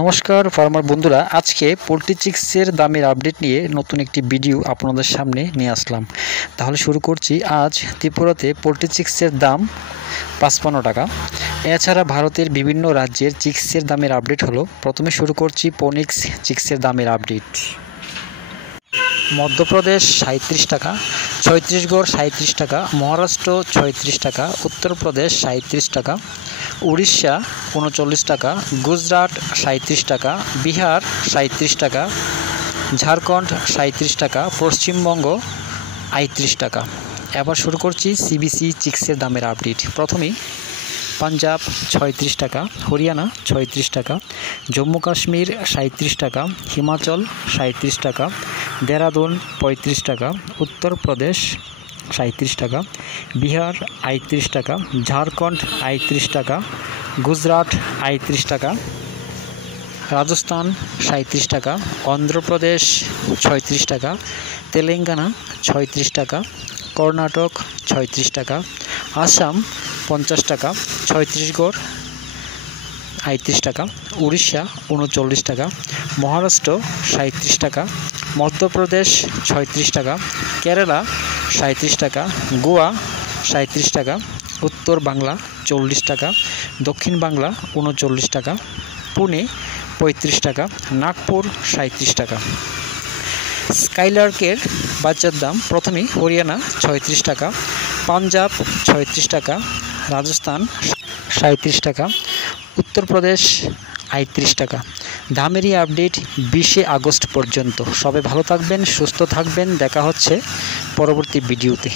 নমস্কার ফার্মার বন্ধুরা, আজকে পোলট্রি চিক্সের দামের আপডেট নিয়ে নতুন একটি ভিডিও আপনাদের সামনে নিয়ে আসলাম। তাহলে শুরু করছি। আজ ত্রিপুরাতে পোলট্রি চিক্সের দাম 55 টাকা। এছাড়া ভারতের বিভিন্ন রাজ্যের চিক্সের দামের আপডেট হলো। প্রথমে শুরু করছি ফোনিক্স চিক্সের দামের আপডেট। মধ্যপ্রদেশ 37 টাকা, ছত্তিশগড় 37 টাকা, মহারাষ্ট্র 36 টাকা, উত্তরপ্রদেশ 37 টাকা, উড়িষ্যা 39 টাকা, গুজরাট 37 টাকা, বিহার 37 টাকা, ঝাড়খণ্ড 37 টাকা, পশ্চিমবঙ্গ 38 টাকা। এবার শুরু করছি সিবিসি চিক্সের দামের আপডেট। প্রথমেই পাঞ্জাব 36 টাকা, হরিয়ানা 36 টাকা, জম্মু কাশ্মীর 37 টাকা, হিমাচল 37 টাকা, দেরাদুন 35 টাকা, উত্তরপ্রদেশ 37 টাকা, বিহার 38 টাকা, ঝাড়খণ্ড 38 টাকা, গুজরাট 38 টাকা, রাজস্থান 37 টাকা, অন্ধ্রপ্রদেশ 36 টাকা, তেলেঙ্গানা 36 টাকা, কর্ণাটক 36 টাকা, আসাম 50 টাকা, ছত্তিশগড় 38 টাকা, উড়িষ্যা 39 টাকা, মহারাষ্ট্র 37 টাকা, মধ্যপ্রদেশ 36 টাকা, কেরালা 37 টাকা, গোয়া 37 টাকা, উত্তর বাংলা 40 টাকা, দক্ষিণ বাংলা 39 টাকা, পুনে 35 টাকা, নাগপুর 37 টাকা। স্কাইলার্কের বাচ্চার দাম প্রথমেই হরিয়ানা 36 টাকা, পাঞ্জাব 36 টাকা, রাজস্থান 37 টাকা, উত্তরপ্রদেশ 38 টাকা। দামের এই আপডেট 20 আগস্ট পর্যন্ত। সবাই ভালো থাকবেন, সুস্থ থাকবেন। দেখা হচ্ছে পরবর্তী ভিডিওতে।